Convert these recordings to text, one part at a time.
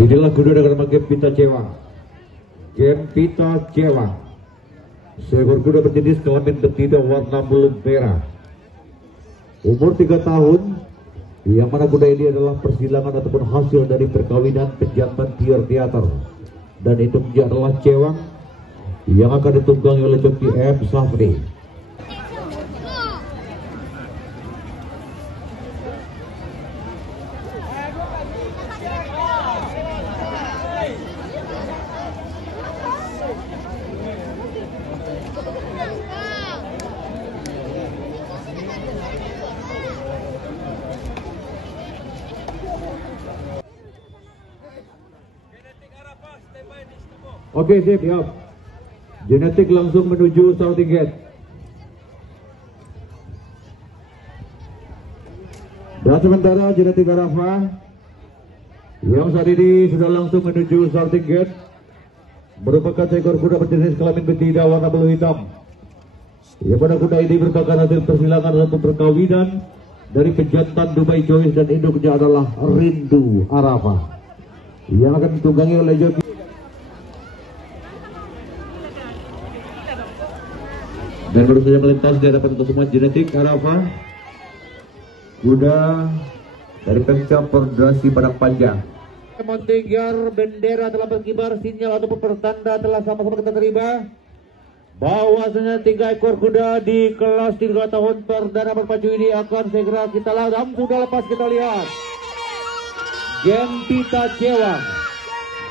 Inilah kuda dengan nama Gempita Cewang. Gempita Cewang, seekor kuda berjenis kelamin betina warna bulu merah, umur 3 tahun, yang mana kuda ini adalah persilangan ataupun hasil dari perkawinan pejantan Tior Theater, dan induknya adalah Cewang yang akan ditunggangi oleh joki M. Safri. Oke, siap, siap. Genetik langsung menuju starting gate. Dan sementara Genetik Arafa yang saat ini sudah langsung menuju starting gate merupakan seekor kuda berjenis kelamin betina warna bulu hitam. Yang mana kuda ini merupakan hasil persilangan atau perkawinan dari pejantan Dubai Joyce dan induknya adalah Rindu Arafa yang akan ditunggangi oleh joki. Dan baru saja melintas di hadapan untuk semua Genetik Arafa, kuda dari Pemkab Koordinasi Padang Panjang. Montigar bendera telah berkibar, sinyal ataupun pertanda telah sama-sama kita terima bahwasanya 3 ekor kuda di kelas 3 tahun perdana berpacu ini akan segera kita langsung sudah lepas. Kita lihat Gempita Cewang.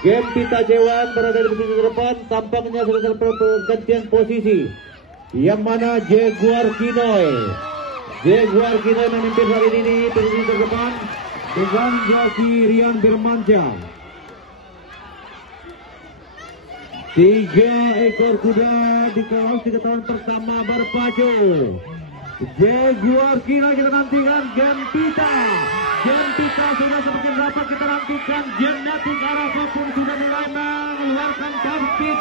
Gempita Cewang berada di posisi depan, tampaknya sudah pergantian posisi. Yang mana Jaguar Kinoy memimpin hari ini posisi terdepan dengan joki Rian Birmansyah. 3 ekor kuda di kelas 3 tahun pertama berpacu. Jaguar Kinoy kita nantikan, Gempita sudah semakin dapat kita nantikan. Genetik Arafa pun sudah mulai mengeluarkan top speed.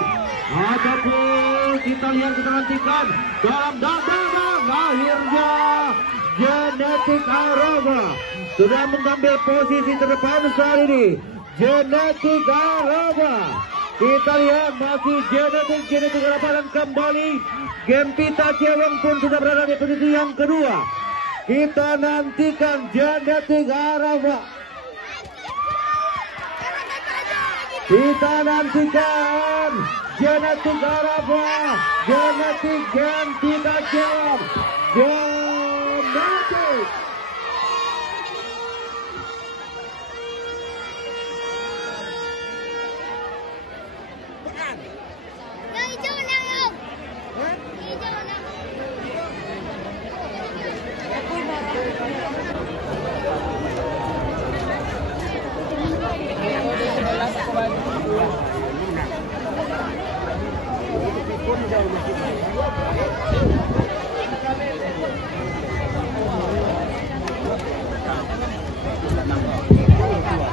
Ataupun kita lihat, kita nantikan dalam dalam akhirnya Genetik Arafa sudah mengambil posisi terdepan saat ini. Genetik Arafa, kita lihat masih Genetik Arafa, dan kembali Gempita Cewang pun sudah berada di posisi yang kedua. Kita nantikan Genetik Arafa. Kita nantikan Genetik Arafa, Genetik Gempita Cewang, Genetik.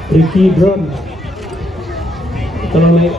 Ricky Brown, tolong naik.